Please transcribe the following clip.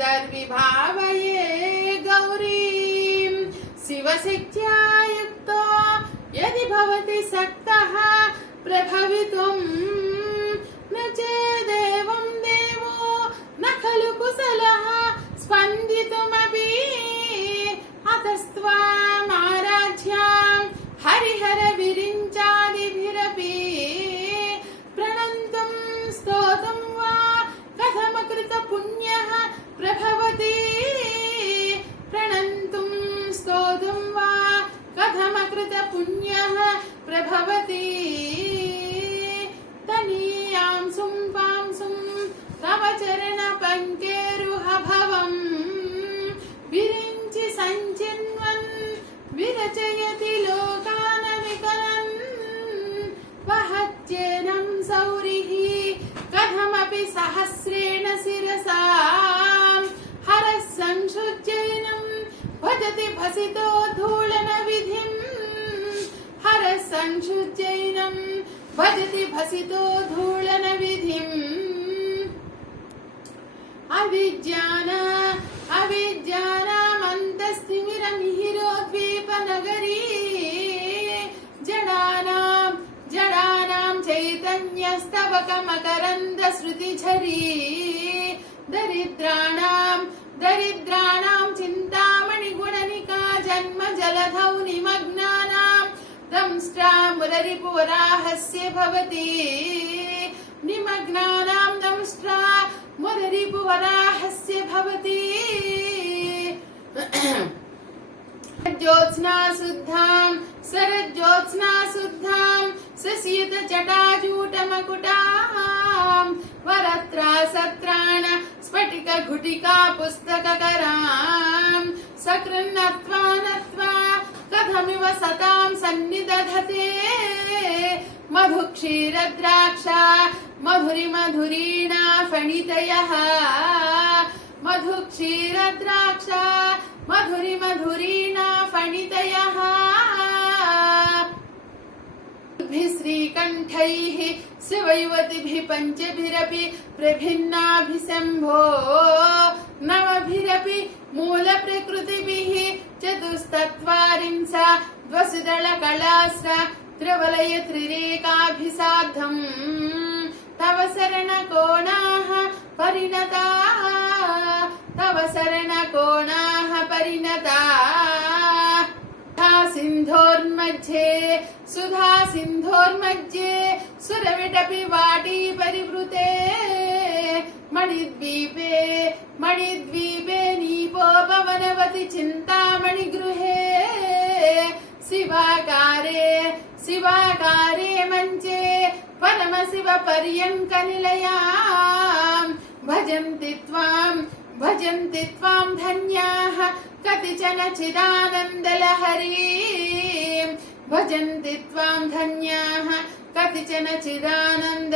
अन्तर्विभावये गौरीं शिवशक्त्या युक्तो यदि भवति सक्तः प्रभवितुं न चेदेवं देवो न खलु कुशलः स्पन्दितुमपि अतस्त्वामाराध्यां हरिहर विरिञ्चादिभिरपि प्रणन्तुं स्तोतुं वा कथमकृत पुण्यः प्रभवति प्रणन्तुं स्तोतुं वा कथमकृत पुण्यः प्रभवति तनीयां सुं तव चरण पंकेरुहभवं विरिञ्चि सञ्चिन्वन् विरचयति लोकान् विकलन् वहत्येनं सौरिः कथमपि सहस्रेण शिरसा हरः संशुज्यैनं भजति भसितो धूलनविधिं हरः संशुज्यैनं भजति भसितो धूलनविधिम् अविज्ञानामन्तस्तिमिरमिहिरोद्वीपनगरी जडानां चैतन्यस्तवकमकरन्दश्रुतिझरी दरिद्राणां चिन्तामणिगुणनिका जन्म जलधौ निमग्नानां दंष्ट्रा मुररिपुवराहस्य भवति निमग्नानां दंष्ट्रा मुररिपुवराहस्य भवति शरज्योत्स्ना शुद्धां सशीतजटाजूटमकुटां वरत्रासत्राण स्फटिकघुटिका पुस्तककरां सकृन्नत्वा कथमिव सतां सन्निदधते मधुक्षीरद्राक्षा मधुरीणा फणितयः मधुक्षीरद्राक्षा मधुरीणा फणितयः श्रीकण्ठैः शिवयुवतिभिः पञ्चभिरपि प्रभिन्नाभिशम्भो नवभिरपि मूलप्रकृतिभिः चतुस्तत्वारिंसा द्वसुदलकलास्र त्रिवलय त्रिरेकाभिसाद्धम् तव शरणकोणाः परिणताः तव शरणकोणाः परिणताः सुधा सिन्धोर्मध्ये सुरविटपि वाटी परिवृते मणिद्वीपे नीपोपवनवति चिन्तामणिगृहे शिवाकारे मञ्चे परमशिव पर्यङ्कनिलयां भजन्ति त्वां धन्याः कतिचन चिदानन्दलहरीं भजन्ति त्वां धन्याः कतिचन चिदानन्दलहरीं